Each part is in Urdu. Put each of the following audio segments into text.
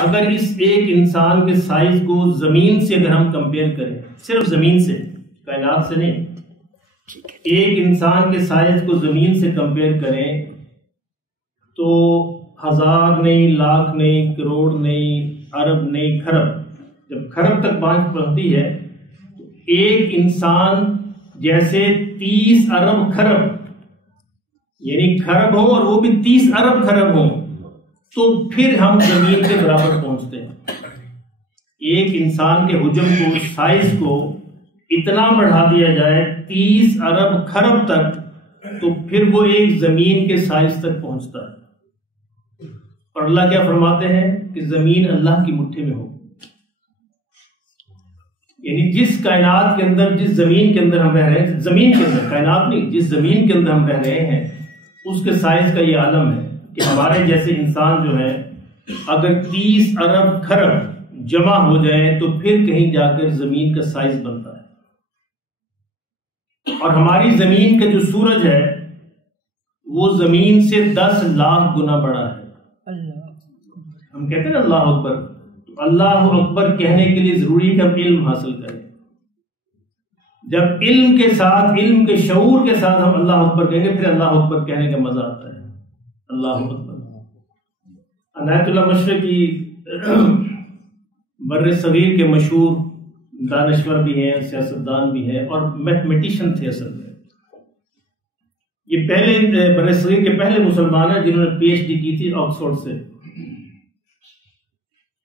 اگر اس ایک انسان کے سائز کو زمین سے اگر ہم کمپیئر کریں، صرف زمین سے، کائنات سے نہیں، ایک انسان کے سائز کو زمین سے کمپیئر کریں تو 1000 نہیں، لاکھ نہیں، کروڑ نہیں، ارب نہیں، کھرب، جب کھرب تک پہنچ پہنچتی ہے تو ایک انسان جیسے 30 ارب کھرب، یعنی کھرب ہو اور وہ بھی 30 ارب کھرب ہوں، تو پھر ہم زمین کے برابر پہنچتے ہیں۔ ایک انسان کے حجم کو، سائز کو اتنا بڑھا دیا جائے 30 ارب کھرب تک، تو پھر وہ ایک زمین کے سائز تک پہنچتا ہے۔ اور اللہ کیا فرماتے ہیں کہ زمین اللہ کی مٹھی میں ہو، یعنی جس کائنات کے اندر، جس زمین کے اندر ہم رہ رہے ہیں، زمین کے اندر، کائنات نہیں، جس زمین کے اندر ہم رہ رہے ہیں، اس کے سائز کا یہ عالم ہے کہ ہمارے جیسے انسان جو ہے اگر 30 ارب کھرب جمع ہو جائیں تو پھر کہیں جا کر زمین کا سائز بنتا ہے۔ اور ہماری زمین کا جو سورج ہے وہ زمین سے 10 لاکھ گنا بڑا ہے۔ ہم کہتے ہیں نا اللہ اکبر، تو اللہ اکبر کہنے کے لیے ضروری ہے کہ ہم علم حاصل کریں۔ جب علم کے ساتھ، علم کے شعور کے ساتھ ہم اللہ اکبر کہیں گے، پھر اللہ اکبر کہنے کا مزہ آتا ہے۔ اللہ اکبر۔ عنایت اللہ مشرقی بر صغیر کے مشہور دانشور بھی ہیں، سیاستدان بھی ہیں، اور میتھمیٹیشین تھے اصل میں۔ یہ پہلے بر صغیر کے پہلے مسلمان ہیں جنہوں نے پی ایچ ڈی کی تھی آکسفورڈ سے،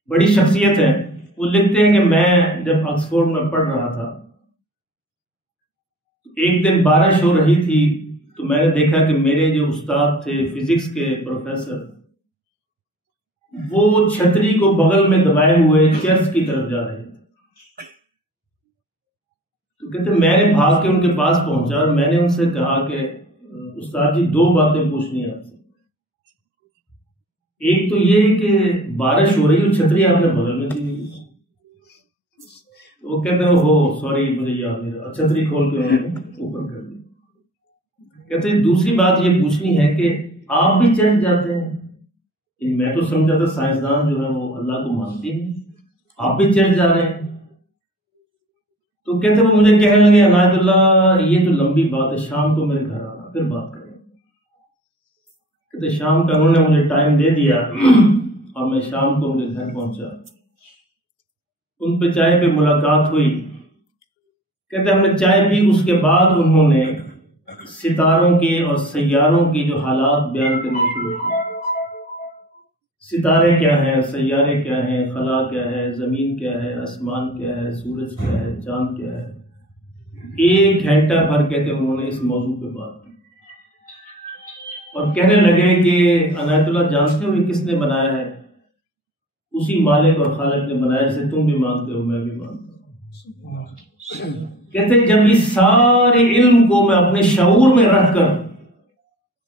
بڑی شخصیت ہے۔ وہ لکھتے ہیں کہ میں جب آکسفورڈ میں پڑھ رہا تھا، ایک دن بارش ہو رہی تھی، تو میں نے دیکھا کہ میرے جو استاد تھے فزکس کے پروفیسر، وہ چھتری کو بغل میں دبائے ہوئے چرچ کی طرف جا رہے تھے۔ تو کہتے میں نے بھاگ کے ان کے پاس پہنچا اور میں نے ان سے کہا کہ استاد جی 2 باتیں پوچھنی ہیں آپ سے۔ ایک تو یہ کہ بارش ہو رہی ہے، چھتری آپ نے بغل میں دی، وہ کہتے ہیں ہو سوری مجھے یاد نہیں رہا، چھتری کھول کے انہوں نے اوپر کر دی۔ کہتے ہیں دوسری بات یہ پوچھنی ہے کہ آپ بھی چرچ جاتے ہیں؟ میں تو سمجھا تھا سائنسدان جو ہے وہ اللہ کو مانتے ہیں، آپ بھی چرچ جا رہے ہیں؟ تو کہتے وہ مجھے کہنے لگے عنایت اللہ یہ تو لمبی بات ہے، شام کو میرے گھر آنا پھر بات کریں۔ کہتے شام کا انہوں نے مجھے ٹائم دے دیا اور میں شام کو ان کے گھر پہنچا، ان پہ چائے پہ ملاقات ہوئی۔ کہتے ہم نے چائے پی، اس کے بعد انہوں نے ستاروں کے اور سیاروں کی جو حالات بیان کرنے شروع کیے۔ ستارے کیا ہیں، سیارے کیا ہیں، خلا کیا ہے، زمین کیا ہے، آسمان کیا ہے، سورج کیا ہے، چاند کیا ہے۔ 1 گھنٹہ بھر کہتے انہوں نے اس موضوع پہ بات کی اور کہنے لگے کہ عنایت اللہ جانتے ہو یہ کس نے بنایا ہے؟ اسی مالک اور خالق نے بنایا جسے تم بھی مانتے ہو میں بھی مانتا ہوں۔ کہتے جب اس سارے علم کو میں اپنے شعور میں رکھ کر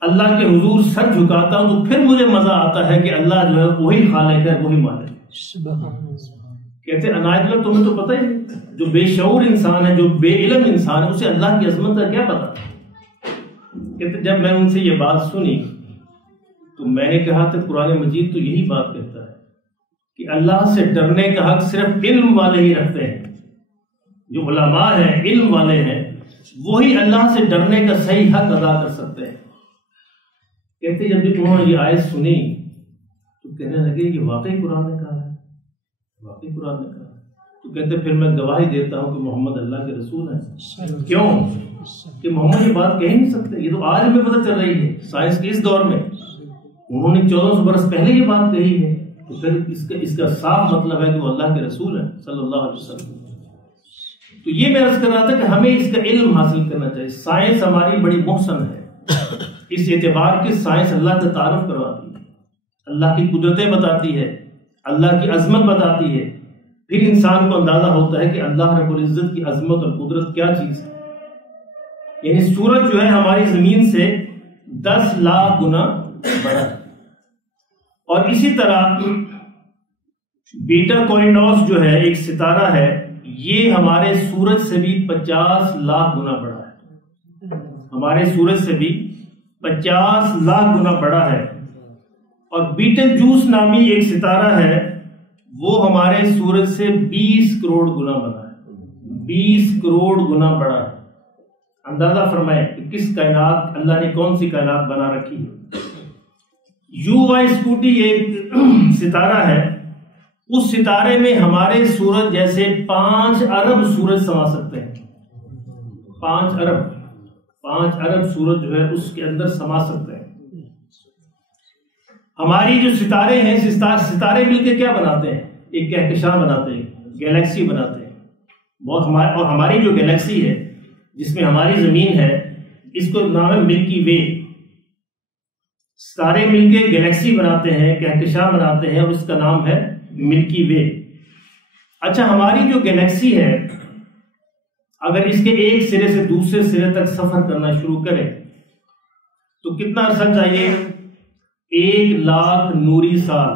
اللہ کے حضور سر جھکاتا ہوں تو پھر مجھے مزہ آتا ہے کہ اللہ جو ہے وہی خالق ہے، وہی مالک ہے۔ کہتے عنایت اللہ تمہیں تو پتہ ہی، جو بے شعور انسان ہے، جو بے علم انسان ہے، اسے اللہ کی عظمت کا کیا پتا۔ کہتے جب میں ان سے یہ بات سنی تو میں نے کہا تھا قرآن مجید تو یہی بات کہتا ہے کہ اللہ سے ڈرنے کا حق صرف علم والے ہی رکھتے ہیں، جو علماء ہیں، علم والے ہیں، وہی اللہ سے ڈرنے کا صحیح حق ادا کر سکتے ہیں۔ کہتے جب انہوں نے یہ آیت سنی تو کہنے لگے کہ واقعی قرآن نے کہا ہے، واقعی قرآن نے کہا ہے۔ تو کہتے پھر میں گواہی دیتا ہوں کہ محمد اللہ کے رسول ہیں۔ کیوں کہ محمد یہ بات کہہ نہیں سکتے، یہ تو آج ہمیں پتہ چل رہی ہے سائنس کے اس دور میں، انہوں نے 1400 برس پہلے یہ بات کہی ہے، تو پھر اس کا صاف مطلب ہے کہ وہ اللہ کے رسول ہیں صلی اللہ علیہ وسلم۔ تو یہ میں عرض کر رہا تھا کہ ہمیں اس کا علم حاصل کرنا چاہیے۔ سائنس ہماری بڑی محسن ہے اس اعتبار کہ سائنس اللہ کا تعارف کرواتی ہے، اللہ کی قدرتیں بتاتی ہے، اللہ کی عظمت بتاتی ہے، پھر انسان کو اندازہ ہوتا ہے کہ اللہ رب العزت کی عظمت اور قدرت کیا چیز ہے۔ یعنی سورج جو ہے ہماری زمین سے 10 لاکھ گنا بڑا ہے، اور اسی طرح بیٹا کوئنوس جو ہے ایک ستارہ ہے، یہ ہمارے سورج سے بھی 50 لاکھ گنا بڑا ہے، ہمارے سورج سے بھی 50 لاکھ گنا بڑا ہے۔ اور بیٹل جوس نامی ایک ستارہ ہے وہ ہمارے سورج سے 20 کروڑ گنا بڑا ہے، 20 کروڑ گنا بڑا ہے۔ اندازہ فرمائیں کہ کس کائنات، اللہ نے کون سی کائنات بنا رکھی ہے۔ یو وائی اسکوٹی ایک ستارہ ہے، اس ستارے میں ہمارے سورج جیسے 5 ارب سورج سما سکتے ہیں۔ 5 ارب سورج جو ہے اس کے اندر سما سکتے ہیں۔ ہماری جو ستارے ہیں، ستارے مل کے کیا بناتے ہیں؟ ایک کہکشاں بناتے ہیں، گیلیکسی بناتے ہیں۔ اور ہماری جو گیلیکسی ہے جس میں ہماری زمین ہے، اس کو نام ہے ملکی وے۔ ستارے مل کے گیلیکسی بناتے ہیں، کہکشاں بناتے ہیں، اور اس کا نام ہے ملکی وے۔ اچھا، ہماری جو گیلیکسی ہے اگر اس کے ایک سرے سے دوسرے سرے تک سفر کرنا شروع کرے تو کتنا عرصہ چاہیے؟ 1,00,000 نوری سال۔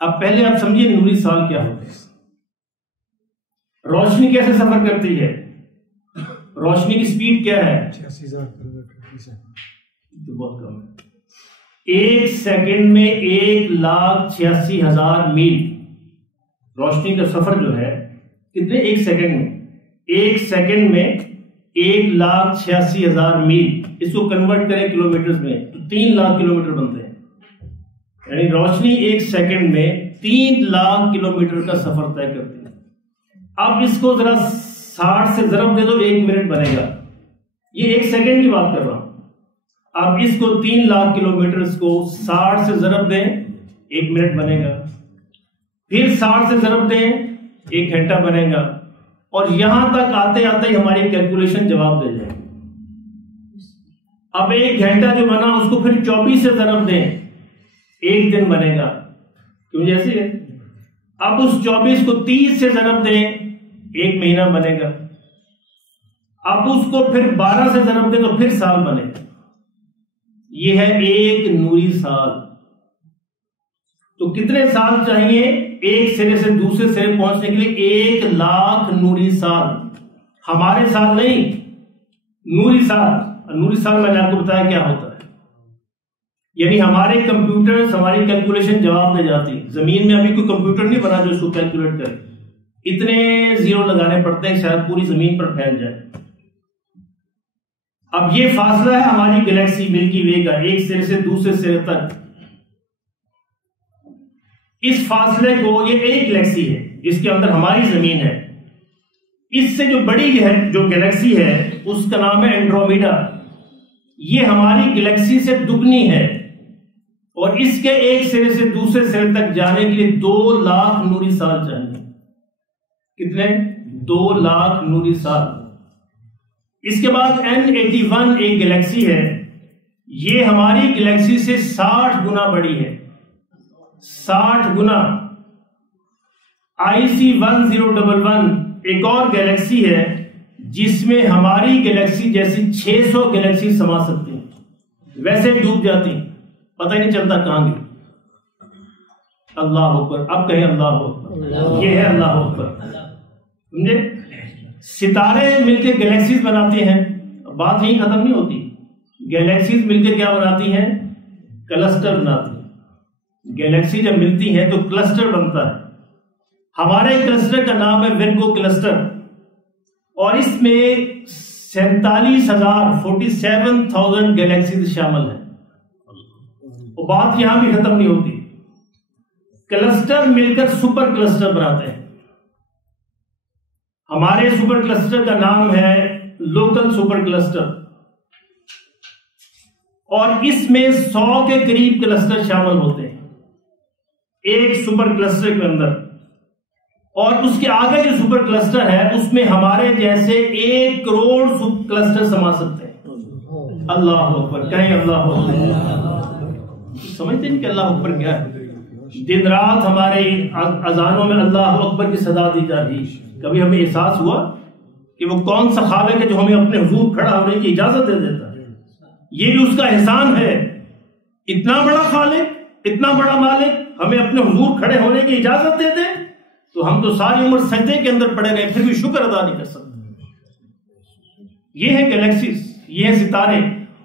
اب پہلے آپ سمجھیے نوری سال کیا ہوتا ہے۔ روشنی کیسے سفر کرتی ہے؟ روشنی کی سپیڈ کیا ہے؟ 86,000 کلومیٹر۔ تو بہت کم ہے۔ 1 سیکنڈ میں 1,86,000 میل روشنی کا سفر جو ہے کتنے؟ 1 سیکنڈ میں 1,86,000 میل۔ اس کو کنورٹ کریں کلومیٹرز میں تو 3,00,000 کلومیٹر بنتے ہیں۔ یعنی روشنی 1 سیکنڈ میں 3,00,000 کلومیٹر کا سفر طے کرتی ہے۔ اب اس کو ذرا 60 سے ضرب دے دو، 1 منٹ بنے گا۔ یہ 1 سیکنڈ کی بات کر رہا ہوں۔ اب اس کو 3,00,000 کلومیٹر کو 60 سے ضرب دیں، 1 منٹ بنے گا۔ پھر 60 سے ضرب دیں، 1 گھنٹہ بنے گا۔ اور یہاں تک آتے آتے ہی ہماری کیلکولیشن جواب دے جائے۔ اب 1 گھنٹہ جو بنا اس کو پھر 24 سے ضرب دیں، 1 دن بنے گا۔ کیوں جیسے ہے؟ اب اس 24 کو 30 سے ضرب دیں، 1 مہینہ بنے گا۔ اب اس کو پھر 12 سے ضرب دیں تو پھر سال بنے گا۔ یہ ہے 1 نوری سال۔ تو کتنے سال چاہیے ایک سرے سے دوسرے سرے پہنچنے کے لیے؟ 1,00,000 نوری سال۔ ہمارے سال نہیں، نوری سال۔ نوری سال میں نے آپ کو بتایا کیا ہوتا ہے۔ یعنی ہمارے کمپیوٹر ہماری کیلکولیشن جواب دے جاتی۔ زمین میں ابھی کوئی کمپیوٹر نہیں بنا جو اس کو کیلکولیٹ کرے، اتنے زیرو لگانے پڑتے ہیں شاید پوری زمین پر پھیل جائے۔ اب یہ فاصلہ ہے ہماری گلیکسی ملکی وے کا، ایک سرے سے دوسرے سرے تک۔ اس فاصلے کو، یہ ایک گلیکسی ہے جس کے اندر ہماری زمین ہے، اس سے جو بڑی ہے جو گلیکسی ہے اس کا نام ہے اینڈرومیڈا۔ یہ ہماری گلیکسی سے دگنی ہے، اور اس کے ایک سرے سے دوسرے سرے تک جانے کے لیے 2,00,000 نوری سال چاہیے۔ کتنے؟ 2,00,000 نوری سال۔ اس کے بعد N81 ایک گلیکسی ہے، یہ ہماری گلیکسی سے 60 گنا بڑی ہے، 60 گنا۔ IC1011 ایک اور گلیکسی ہے جس میں ہماری گلیکسی جیسی 600 گلیکسی سما سکتی ہیں، ویسے ڈوب جاتی، پتہ ہی نہیں چلتا کہاں گئی۔ اللہ اکبر، اب کہیں اللہ اکبر، یہ ہے اللہ اکبر۔ سمجھے؟ ستارے مل کے گلیکسیز بناتے ہیں، بات یہیں ختم نہیں ہوتی۔ گلیکسیز مل کے کیا بناتی ہیں؟ کلسٹر بناتی ہیں۔ گلیکسی جب ملتی ہیں تو کلسٹر بنتا ہے۔ ہمارے کلسٹر کا نام ہے ورگو کلسٹر، اور اس میں 47,000 گلیکسیز شامل ہیں۔ اور بات یہاں بھی ختم نہیں ہوتی، کلسٹر مل کر سپر کلسٹر بناتے ہیں۔ ہمارے سپر کلسٹر کا نام ہے لوکل سپر کلسٹر، اور اس میں 100 کے قریب کلسٹر شامل ہوتے ہیں ایک سپر کلسٹر کے اندر، اور اس کے آگے جو سپر کلسٹر ہے اس میں ہمارے جیسے 1 کروڑ کلسٹر سما سکتے ہیں۔ اللہ اکبر، کہیں اللہ اکبر۔ سمجھتے ہیں کہ اللہ اکبر کیا ہے؟ دن رات ہمارے اذانوں میں اللہ اکبر کی صدا دی جا رہی۔ کبھی ہمیں احساس ہوا کہ وہ کون سا خالق ہے جو ہمیں اپنے حضور کھڑا ہونے کی اجازت دے دیتا ہے؟ یہ بھی اس کا احسان ہے۔ اتنا بڑا خالق، اتنا بڑا مالک ہمیں اپنے حضور کھڑے ہونے کی اجازت دے دے تو ہم تو ساری عمر سجدے کے اندر پڑے رہے پھر بھی شکر ادا نہیں کر سکتے۔ یہ ہے گلیکسیز، یہ ہے ستارے،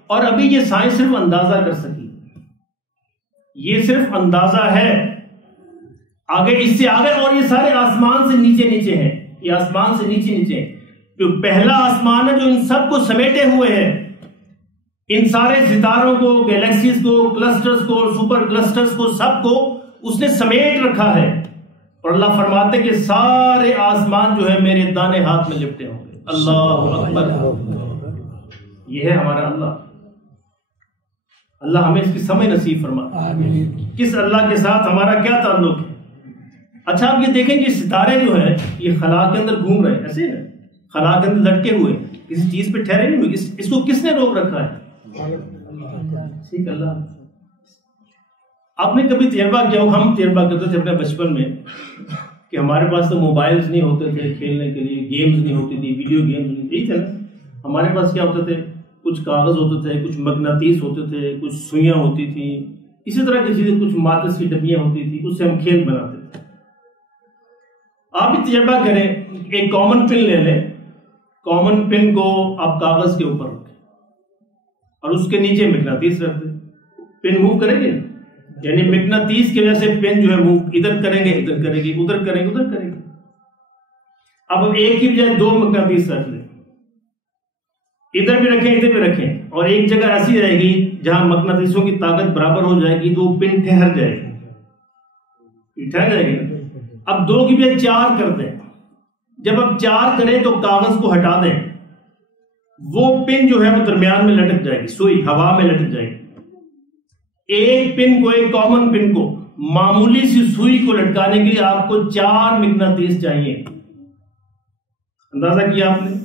اور ابھی یہ سائنس صرف اندازہ کر سکی، یہ صرف اندازہ ہے۔ آگے اس سے آگے، اور یہ سارے آسمان سے نیچے نیچے ہیں، یہ آسمان سے نیچے نیچے ہیں. جو پہلا آسمان ہے جو ان سب کو سمیٹے ہوئے ہے، ان سارے ستاروں کو، گیلیکسیز کو، کلسٹرز کو، سپر کلسٹرز کو، سب کو اس نے سمیٹ رکھا ہے. اور اللہ فرماتے کہ سارے آسمان جو ہے میرے دانے ہاتھ میں لپٹے ہوں گے. اللہ اکبر. یہ ہے ہمارا اللہ. اللہ ہمیں اس کی سمجھ نصیب فرمائے. کس اللہ کے ساتھ ہمارا کیا تعلق ہے. اچھا آپ یہ دیکھیں کہ ستارے جو ہیں یہ خلا کے اندر گھوم رہے ہیں، ایسے نا، خلا کے اندر لٹکے ہوئے، کسی چیز پہ ٹھہرے نہیں ہوئے. اس کو کس نے روک رکھا ہے؟ ٹھیک اللہ. آپ نے کبھی تجربہ کیا ہو، ہم تجربہ کرتے تھے اپنے بچپن میں کہ ہمارے پاس تو موبائلز نہیں ہوتے تھے کھیلنے کے لیے، گیمز نہیں ہوتی تھی، ویڈیو گیمز نہیں تھی نا. ہمارے پاس کیا ہوتے تھے؟ کچھ کاغذ ہوتے تھے، کچھ مغناطیس ہوتے تھے، کچھ سوئیاں ہوتی تھیں، اسی طرح کی چیزیں، کچھ ماچس کی ڈبیاں ہوتی تھی، اس سے ہم کھیل بناتے تھے. آپ بھی تجربہ کریں، ایک کامن پن لے لیں، کامن پن کو آپ کاغذ کے اوپر رکھیں اور اس کے نیچے مغناطیس رکھ دیں. پن موو کریں گے، یعنی مغناطیس کی وجہ سے پن جو ہے موو ادھر کریں گے، ادھر کرے گی، ادھر کریں گے، ادھر کریں گے. اب ایک کی بجائے دو مغناطیس رکھ لیں، ادھر بھی رکھیں، ادھر بھی رکھیں، اور ایک جگہ ایسی رہے گی جہاں مغناطیسوں کی طاقت برابر ہو جائے گی تو پن ٹھہر جائے گی، ٹھہر جائے گی. اب دو کی بجائے چار کر دیں. جب آپ چار کریں تو کاغذ کو ہٹا دیں، وہ پن جو ہے وہ درمیان میں لٹک جائے گی، سوئی ہوا میں لٹک جائے گی. ایک پن کو، ایک کامن پن کو، معمولی سی سوئی کو لٹکانے کے لیے آپ کو 4 مغناطیس چاہیے. اندازہ کیا آپ نے؟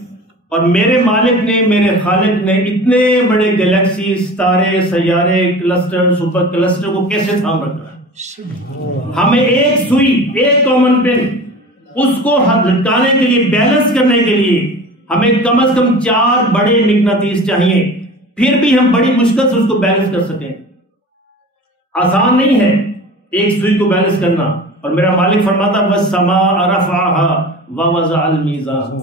اور میرے مالک نے، میرے خالق نے اتنے بڑے گلیکسی، ستارے، سیارے، کلسٹر، سپر کلسٹر کو کیسے تھام رکھا ہے؟ ہمیں ایک سوئی، ایک کامن پن، اس کو لٹکانے کے لیے، بیلنس کرنے کے لیے ہمیں کم از کم 4 بڑے مغناطیس چاہیے، پھر بھی ہم بڑی مشکل سے اس کو بیلنس کر سکیں. آسان نہیں ہے ایک سوئی کو بیلنس کرنا. اور میرا مالک فرماتا وَالسَّمَاءَ رَفَعَهَا وَوَضَعَ الْمِيزَانَ،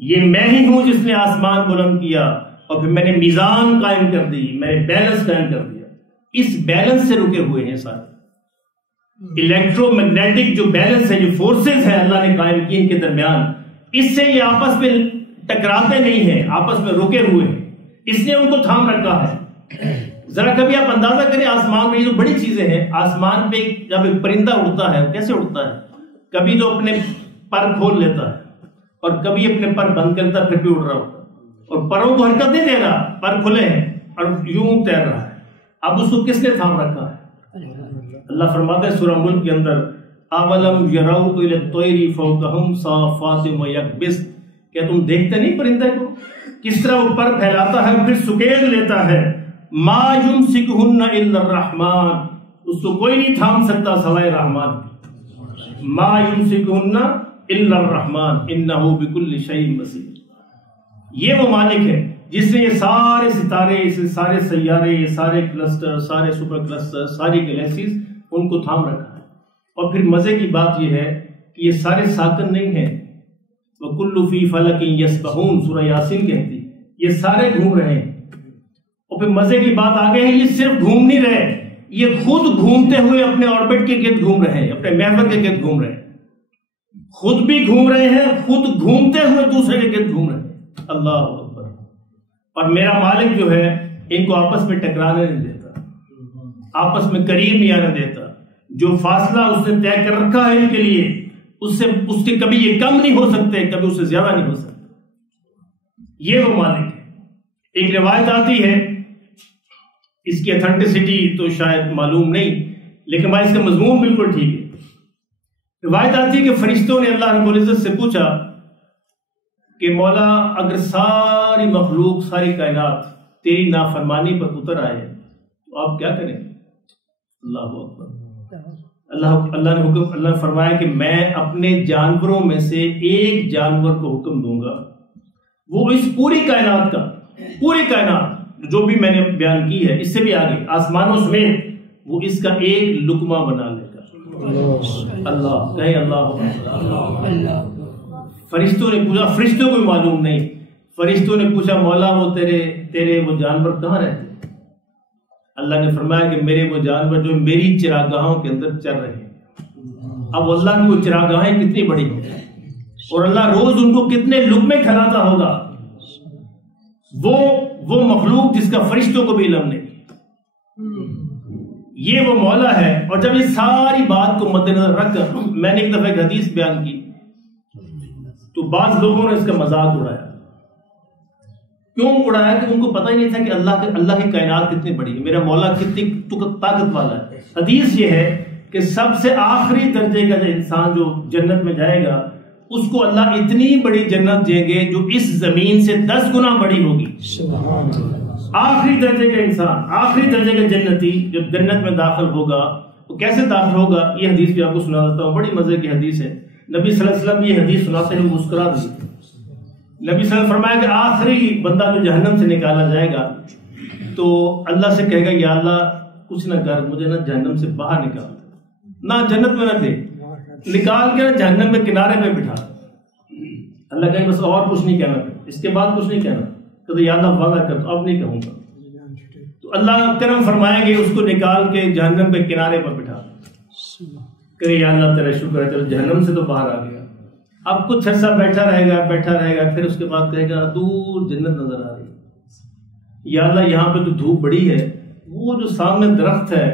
یہ میں ہی ہوں جس نے آسمان بلند کیا اور پھر میں نے میزان قائم کر دی، میں نے بیلنس قائم کر دیا. اس بیلنس سے رکے ہوئے ہیں سارے. الیکٹرو میگنیٹک جو بیلنس ہے، جو فورسز ہیں اللہ نے قائم کی ان کے درمیان، اس سے یہ آپس میں ٹکراتے نہیں ہیں، آپس میں رکے ہوئے ہیں. اس نے ان کو تھام رکھا ہے. ذرا کبھی آپ اندازہ کریں، آسمان میں یہ جو بڑی چیزیں ہیں، آسمان پہ جب ایک پرندہ اڑتا ہے کیسے اڑتا ہے؟ کبھی تو اپنے پر کھول لیتا ہے اور کبھی اپنے پر بند کرتا ہے، پھر بھی اڑ رہا ہوتا ہے، اور پروں کو حرکت نہیں دے رہا، پر کھلے ہیں اور یوں تیر رہا ہے. اب اس کو کس نے تھام رکھا ہے؟ اللہ فرماتا ہے سورہ ملک کے اندر اولم یروا الی الطیر فوقہم صافات ویکبس، کیا تم دیکھتے نہیں پرندے کو کس طرح وہ پر پھیلاتا ہے پھر سکیڑ لیتا ہے. ما یمسکہن الا الرحمن، اس کو کوئی نہیں تھام سکتا سوائے رحمان. ما یمسکہن الا الرحمن انہ بکل شیء بصیر. یہ وہ مالک ہے جس نے یہ سارے ستارے، یہ سارے سیارے، یہ سارے کلسٹر، سارے سپر کلسٹر، ساری گلیکسیز، ان کو تھام رکھا ہے. اور پھر مزے کی بات یہ ہے کہ یہ سارے ساکن نہیں ہیں. وَكُلُّ فِي فَلَكٍ يَسْبَحُونَ سورہ یاسین کہتی، یہ سارے گھوم رہے ہیں. اور پھر مزے کی بات آگے ہے، یہ صرف گھوم نہیں رہے، یہ خود گھومتے ہوئے اپنے آربٹ کے گرد گھوم رہے ہیں، اپنے محور کے گرد گھوم رہے ہیں. خود بھی گھوم رہے ہیں، خود گھومتے ہوئے دوسرے کے گرد گھوم رہے ہیں. اللہ اکبر. اور میرا مالک جو ہے ان کو آپس میں ٹکرانے نہیں دیتا، آپس میں قریب نہیں آنے دیتا. جو فاصلہ اس نے طے کر رکھا ہے ان کے لیے، اس کے کبھی یہ کم نہیں ہو سکتے، کبھی اس سے زیادہ نہیں ہو سکتے. یہ وہ مالک ہے. ایک روایت آتی ہے، اس کی اتھینٹسٹی تو شاید معلوم نہیں، لیکن میں اس کا مضمون بالکل ٹھیک ہے. روایت آتی ہے کہ فرشتوں نے اللہ رب العزت سے پوچھا کہ مولا اگر ساری مخلوق، ساری کائنات تیری نافرمانی پر اتر آئے تو آپ کیا کریں؟ اللہ اکبر. اللہ نے فرمایا کہ میں اپنے جانوروں میں سے ایک جانور کو حکم دوں گا، وہ اس پوری کائنات جو بھی میں نے بیان کی ہے، اس سے بھی آگے آسمانوں سمیت، وہ اس کا ایک لقمہ بنا لے گا. اللہ کہیں اللہ. فرشتوں نے پوچھا، فرشتوں کو معلوم نہیں، فرشتوں نے پوچھا مولا وہ تیرے وہ جانور کہاں رہتے؟ اللہ نے فرمایا کہ میرے وہ جانور جو میری چراگاہوں کے اندر چل رہے ہیں. اب اللہ کی وہ چراگاہیں کتنی بڑی ہیں، اور اللہ روز ان کو کتنے لقمے کھلاتا ہوگا، وہ مخلوق جس کا فرشتوں کو بھی علم نہیں، یہ وہ مولا ہے۔ اور جب اس ساری بات کو مد نظر رکھ کر میں نے ایک دفعہ ایک حدیث بیان کی تو بعض لوگوں نے اس کا مذاق اڑایا۔ کیوں اڑایا؟ کہ ان کو پتہ ہی نہیں تھا کہ اللہ کی کائنات کتنی بڑی ہے، میرا مولا کتنی طاقت والا ہے۔ حدیث یہ ہے کہ سب سے آخری درجے کا جو انسان جو جنت میں جائے گا اس کو اللہ اتنی بڑی جنت دیں گے جو اس زمین سے 10 گنا بڑی ہوگی۔ آخری درجے کا انسان، آخری درجے کا جنتی جب جنت میں داخل ہوگا وہ کیسے داخل ہوگا؟ یہ حدیث بھی آپ کو سنا دیتا ہوں، بڑی مزے کی حدیث ہے۔ نبی صلی اللہ علیہ وسلم یہ حدیث سناتے ہیں مسکرا دی۔ نبی صلی اللہ علیہ وسلم فرمایا کہ آخری بندہ جو جہنم سے نکالا جائے گا تو اللہ سے کہے گا یا اللہ کچھ نہ کر، مجھے نہ جہنم سے باہر نکال، نہ جنت میں نہ دے، نکال کے نہ جہنم میں کنارے میں بٹھا۔ اللہ کہے بس اور کچھ نہیں کہنا، اس کے بعد کچھ نہیں کہنا۔ تو یا اللہ وعدہ کر، تو اب نہیں کہوں گا۔ تو اللہ کرم فرمائیں گے، اس کو نکال کے جہنم کے کنارے پر بٹھا، کہ یا اللہ تیرا شکر ہے چلو جہنم سے تو باہر آ گیا۔ اب کچھ عرصہ بیٹھا رہے گا، پھر اس کے بعد کہے گا دور جنت نظر آ رہی ہے، یا اللہ یہاں پہ تو دھوپ بڑی ہے، وہ جو سامنے درخت ہے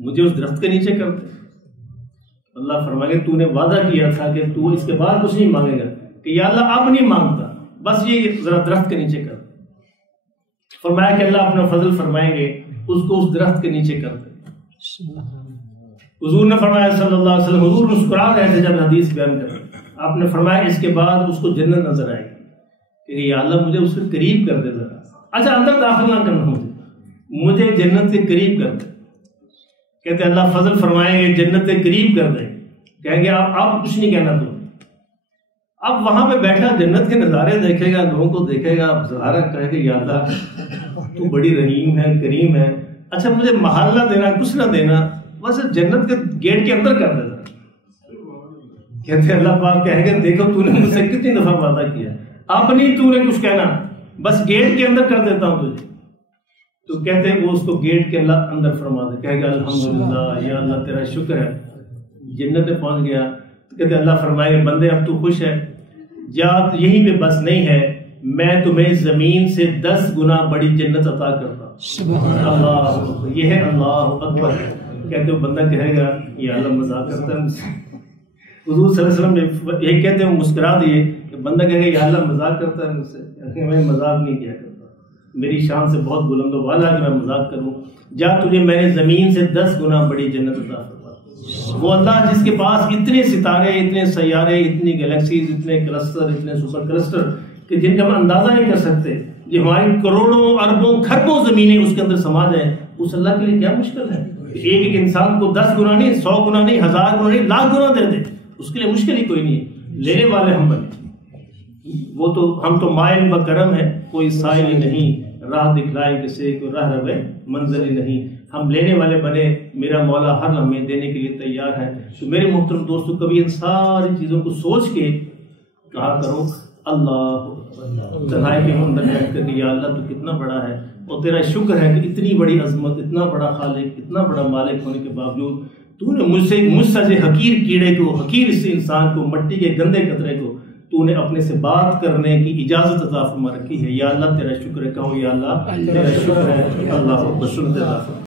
مجھے اس درخت کے نیچے کر دے۔ اللہ فرمائے گا تو نے وعدہ کیا تھا کہ تو اس کے بعد کچھ نہیں مانگے گا، کہ یا اللہ اب نہیں مانگتا، بس یہ ذرا درخت کے نیچے کر دے۔ فرمایا کہ اللہ اپنا فضل فرمائیں گے، اس کو اس درخت کے نیچے کر دے۔ حضور نے فرمایا صلی اللہ علیہ وسلم، حضور مسکرا رہے تھے جب حدیث بیان کر رہے، آپ نے فرمایا اس کے بعد اس کو جنت نظر آئے گی، کہ یا اللہ مجھے اس کے قریب کر دے ذرا، اچھا اندر داخل نہ کرنا مجھے جنت کے قریب کر دے۔ کہتے اللہ فضل فرمائیں گے جنت کے قریب کر دیں، کہیں گے آپ کچھ نہیں کہنا تم۔ اب وہاں پہ بیٹھا جنت کے نظارے دیکھے گا، لوگوں کو دیکھے گا، اب ظاہر کہے کہ یا اللہ تو بڑی رحیم ہے، کریم ہے، اچھا مجھے محل نہ دینا، کچھ نہ دینا، بس جنت کے گیٹ کے اندر کر دینا۔ کہتے اللہ پاک کہیں گے دیکھو تو نے مجھ سے کتنی دفعہ وعدہ کیا، اب نہیں تو نے کچھ کہنا، بس گیٹ کے اندر کر دیتا ہوں تجھے۔ تو کہتے ہیں وہ اس کو گیٹ کے اللہ اندر فرما دے، کہے گا الحمدللہ یا اللہ تیرا شکر ہے جنت میں پہنچ گیا۔ کہتے اللہ فرمائے گے بندے اب تو خوش ہے، یا یہیں پہ بس نہیں ہے، میں تمہیں زمین سے 10 گنا بڑی جنت عطا کرتا ہوں۔ اللہ، یہ ہے اللہ اکبر۔ کہتے وہ بندہ کہے گا یا اللہ مذاق کرتا ہے مجھ سے۔ حضور صلی اللہ علیہ وسلم یہ کہتے ہیں مسکرا دیے کہ بندہ کہے گا یا اللہ مذاق کرتا ہے مجھ سے، میں مذاق نہیں کیا کرتا، میری شان سے بہت بلند و بالا کہ میں مذاق کروں، جا تجھے میں نے زمین سے 10 گنا بڑی جنت عطا فرما۔ وہ اللہ جس کے پاس اتنے ستارے، اتنے سیارے، اتنی گلیکسیز، اتنے کلسٹر، اتنے سپر کلسٹر کہ جن کا ہم اندازہ نہیں کر سکتے، یہ ہماری کروڑوں اربوں کھربوں زمینیں اس کے اندر سما جائیں، اس اللہ کے لیے کیا مشکل ہے؟ ایک انسان کو 10 گنا نہیں، 100 گنا نہیں، 1000 گنا نہیں، لاکھ گنا دے دے، اس کے لیے مشکل ہی کوئی نہیں ہے، لینے والے ہم بنے۔ وہ تو ہم تو مائل بکرم ہے، کوئی سائل ہی نہیں، راہ دکھلائے کسی کو راہ روے منزل ہی نہیں، ہم لینے والے بنے، میرا مولا ہر لمحے دینے کے لیے تیار ہے۔ تو میرے محترم دوستو کبھی ان ساری چیزوں کو سوچ کے کہا کرو اللہ تنہائی کے اندر بیٹھ کر کہ یا اللہ تو کتنا بڑا ہے، اور تیرا شکر ہے کہ اتنی بڑی عظمت، اتنا بڑا خالق، اتنا بڑا مالک ہونے کے باوجود تو نے مجھ سے حقیر کیڑے کو، حقیر اس انسان کو، مٹی کے گندے قطرے کو تو نے اپنے سے بات کرنے کی اجازت عطا فرما رکھی ہے۔ یا اللہ تیرا شکر ہے، کہو یا اللہ تیرا شکر ہے، اللہ کو سنتے